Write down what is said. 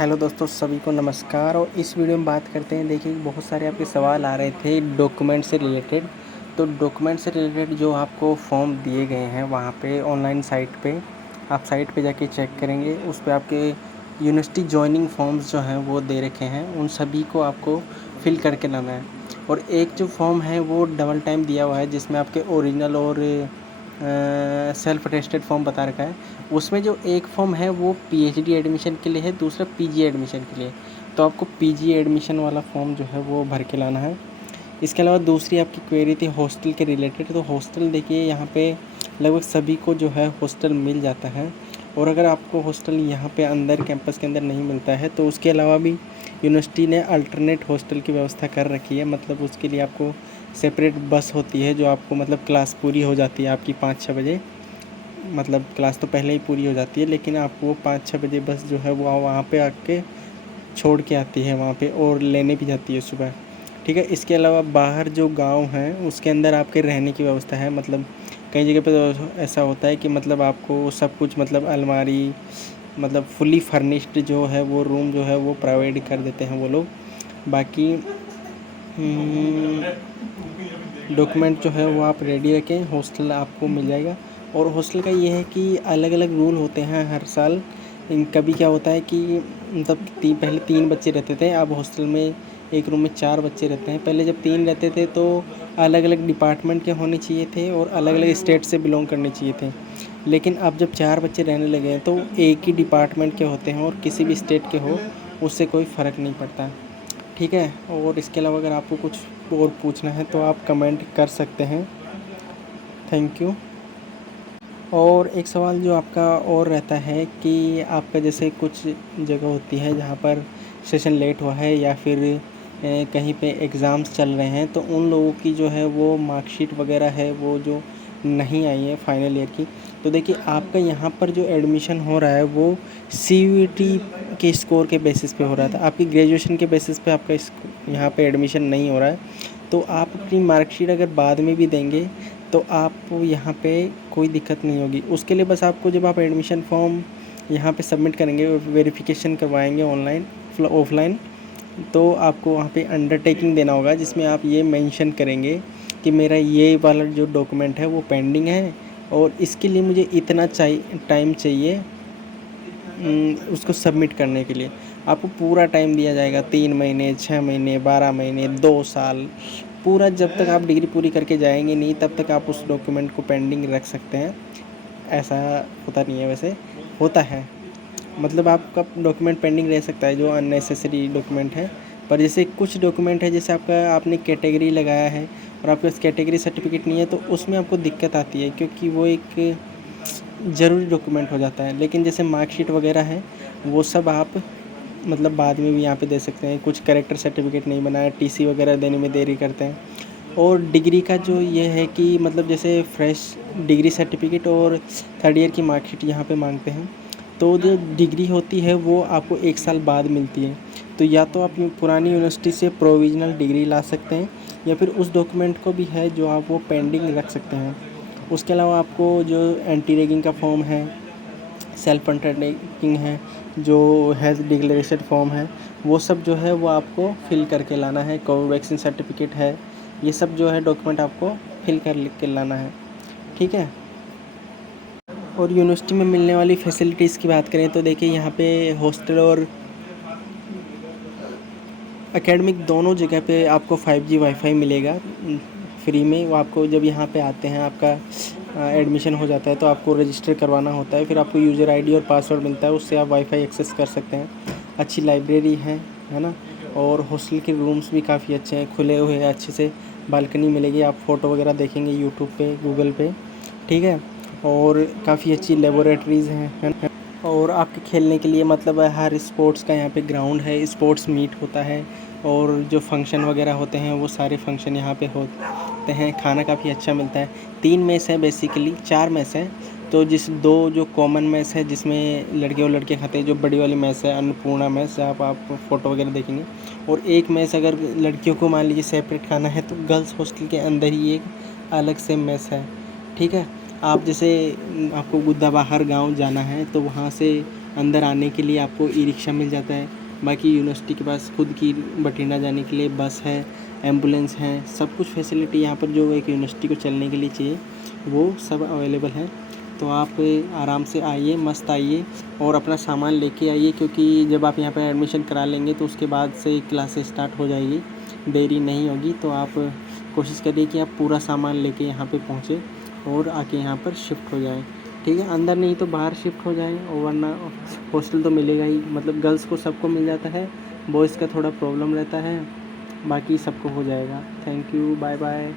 Hello दोस्तों, सभी को नमस्कार। और इस वीडियो में बात करते हैं। देखिए, बहुत सारे आपके सवाल आ रहे थे डॉक्यूमेंट से रिलेटेड। तो डॉक्यूमेंट से रिलेटेड जो आपको फॉर्म दिए गए हैं वहाँ पे ऑनलाइन साइट पे, आप साइट पे जाके चेक करेंगे। उस पे आपके यूनिवर्सिटी जॉइनिंग फॉर्म्स जो हैं वो दे रखे हैं, उन सभी को आपको फिल करके लाना है। और एक जो फॉर्म है वो डबल टाइम दिया हुआ है, जिसमें आपके ओरिजिनल और सेल्फ अटेस्टेड फॉर्म बता रखा है। उसमें जो एक फॉर्म है वो पीएचडी एडमिशन के लिए है, दूसरा पीजी एडमिशन के लिए। तो आपको पीजी एडमिशन वाला फॉर्म जो है वो भर के लाना है। इसके अलावा दूसरी आपकी क्वेरी थी हॉस्टल के रिलेटेड। तो हॉस्टल देखिए, यहाँ पे लगभग सभी को जो है हॉस्टल मिल जाता है। और अगर आपको हॉस्टल यहाँ पे अंदर कैंपस के अंदर नहीं मिलता है तो उसके अलावा भी यूनिवर्सिटी ने अल्टरनेट हॉस्टल की व्यवस्था कर रखी है। मतलब उसके लिए आपको सेपरेट बस होती है, जो आपको मतलब क्लास पूरी हो जाती है आपकी 5-6 बजे। मतलब क्लास तो पहले ही पूरी हो जाती है, लेकिन आपको वो 5-6 बजे बस जो है वो वहाँ पे आके छोड़ के आती है वहाँ पे, और लेने भी जाती है सुबह। ठीक है। इसके अलावा बाहर जो गांव हैं उसके अंदर आपके रहने की व्यवस्था है। मतलब कई जगह पे तो ऐसा होता है कि मतलब आपको सब कुछ, मतलब अलमारी, मतलब फुली फर्निश्ड जो है वो रूम जो है वो प्रोवाइड कर देते हैं वो लोग। बाकी डॉक्यूमेंट जो है वो आप रेडी रखें, हॉस्टल आपको मिल जाएगा। और हॉस्टल का ये है कि अलग अलग रूल होते हैं हर साल। कभी क्या होता है कि मतलब पहले 3 बच्चे रहते थे, अब हॉस्टल में एक रूम में 4 बच्चे रहते हैं। पहले जब 3 रहते थे तो अलग अलग डिपार्टमेंट के होने चाहिए थे और अलग अलग स्टेट से बिलोंग करने चाहिए थे। लेकिन अब जब 4 बच्चे रहने लगे हैं तो एक ही डिपार्टमेंट के होते हैं, और किसी भी स्टेट के हो उससे कोई फ़र्क नहीं पड़ता। ठीक है। और इसके अलावा अगर आपको कुछ और पूछना है तो आप कमेंट कर सकते हैं। Thank you. और एक सवाल जो आपका और रहता है कि आपका जैसे कुछ जगह होती है जहाँ पर सेशन लेट हुआ है या फिर कहीं पे एग्ज़ाम्स चल रहे हैं, तो उन लोगों की जो है वो मार्कशीट वगैरह है वो जो नहीं आई है फाइनल ईयर की। तो देखिए, आपका यहाँ पर जो एडमिशन हो रहा है वो सीयूईटी के स्कोर के बेसिस पे हो रहा था। आपकी ग्रेजुएशन के बेसिस पे आपका यहाँ पे एडमिशन नहीं हो रहा है। तो आप अपनी मार्कशीट अगर बाद में भी देंगे तो आपको यहाँ पे कोई दिक्कत नहीं होगी। उसके लिए बस आपको, जब आप एडमिशन फॉर्म यहाँ पे सबमिट करेंगे और वेरिफिकेशन करवाएंगे ऑनलाइन ऑफलाइन, तो आपको वहाँ पे अंडरटेकिंग देना होगा, जिसमें आप ये मेंशन करेंगे कि मेरा ये वाला जो डॉक्यूमेंट है वो पेंडिंग है और इसके लिए मुझे इतना टाइम चाहिए उसको सबमिट करने के लिए। आपको पूरा टाइम दिया जाएगा, 3 महीने, 6 महीने, 12 महीने, 2 साल, पूरा। जब तक आप डिग्री पूरी करके जाएंगे नहीं तब तक आप उस डॉक्यूमेंट को पेंडिंग रख सकते हैं। ऐसा होता नहीं है, वैसे होता है। मतलब आपका डॉक्यूमेंट पेंडिंग रह सकता है जो अननेसेसरी डॉक्यूमेंट है। पर जैसे कुछ डॉक्यूमेंट है, जैसे आपने कैटेगरी लगाया है और आपके पास कैटेगरी सर्टिफिकेट नहीं है, तो उसमें आपको दिक्कत आती है, क्योंकि वो एक ज़रूरी डॉक्यूमेंट हो जाता है। लेकिन जैसे मार्कशीट वगैरह है वो सब आप मतलब बाद में भी यहाँ पे दे सकते हैं। कुछ कैरेक्टर सर्टिफिकेट नहीं बनाया, टीसी वगैरह देने में देरी करते हैं। और डिग्री का जो ये है कि मतलब जैसे फ्रेश डिग्री सर्टिफिकेट और 3rd ईयर की मार्कशीट यहाँ पे मांगते हैं। तो जो डिग्री होती है वो आपको 1 साल बाद मिलती है। तो या तो आप पुरानी यूनिवर्सिटी से प्रोविज़नल डिग्री ला सकते हैं, या फिर उस डॉक्यूमेंट को भी है जो आप वो पेंडिंग रख सकते हैं। उसके अलावा आपको जो एंटी रैगिंग का फॉर्म है, सेल्फ अंडरटेकिंग है, जो हेल्थ डिक्लेरेशन फॉर्म है, वो सब जो है वो आपको फिल करके लाना है। कोवैक्सीन सर्टिफिकेट है, ये सब जो है डॉक्यूमेंट आपको फिल कर लिख के लाना है। ठीक है। और यूनिवर्सिटी में मिलने वाली फैसिलिटीज़ की बात करें तो देखिए, यहाँ पे हॉस्टल और एकेडमिक दोनों जगह पे आपको 5G वाईफाई मिलेगा फ्री में। वो आपको जब यहाँ पे आते हैं, आपका एडमिशन हो जाता है तो आपको रजिस्टर करवाना होता है, फिर आपको यूज़र आईडी और पासवर्ड मिलता है, उससे आप वाईफाई एक्सेस कर सकते हैं। अच्छी लाइब्रेरी है ना। और हॉस्टल के रूम्स भी काफ़ी अच्छे हैं, खुले हुए हैं, अच्छे से बालकनी मिलेगी। आप फ़ोटो वगैरह देखेंगे यूट्यूब पे, गूगल पे। ठीक है। और काफ़ी अच्छी लेबोरेटरीज़ हैं, है ना। और आपके खेलने के लिए मतलब हर स्पोर्ट्स का यहाँ पे ग्राउंड है, स्पोर्ट्स मीट होता है। और जो फंक्शन वगैरह होते हैं वो सारे फंक्शन यहाँ पे होते हैं। खाना काफ़ी अच्छा मिलता है। 3 मेस है बेसिकली, 4 मेस है। तो दो जो कॉमन मेस है जिसमें लड़के और लड़के खाते हैं, जो बड़ी वाली मेस है अन्नपूर्णा मेस, आप फ़ोटो वगैरह देखेंगे। और एक मेस अगर लड़कियों को मान लीजिए सेपरेट खाना है तो गर्ल्स हॉस्टल के अंदर ही एक अलग से मेस है। ठीक है। आप जैसे आपको गुद्दा बाहर गाँव जाना है तो वहाँ से अंदर आने के लिए आपको ई रिक्शा मिल जाता है। बाकी यूनिवर्सिटी के पास खुद की बठिंडा जाने के लिए बस है, एम्बुलेंस है, सब कुछ फैसिलिटी यहाँ पर जो एक यूनिवर्सिटी को चलने के लिए चाहिए वो सब अवेलेबल है। तो आप आराम से आइए, मस्त आइए और अपना सामान लेके आइए, क्योंकि जब आप यहाँ पर एडमिशन करा लेंगे तो उसके बाद से क्लासेस स्टार्ट हो जाएगी, देरी नहीं होगी। तो आप कोशिश करिए कि आप पूरा सामान लेके यहाँ पे पहुँचे और आके यहाँ पर शिफ्ट हो जाएँ, ठीक है। अंदर नहीं तो बाहर शिफ्ट हो जाएँ, और वरना हॉस्टल तो मिलेगा ही, मतलब गर्ल्स को सबको मिल जाता है, बॉयज़ का थोड़ा प्रॉब्लम रहता है, बाकी सबको हो जाएगा। Thank you, bye bye.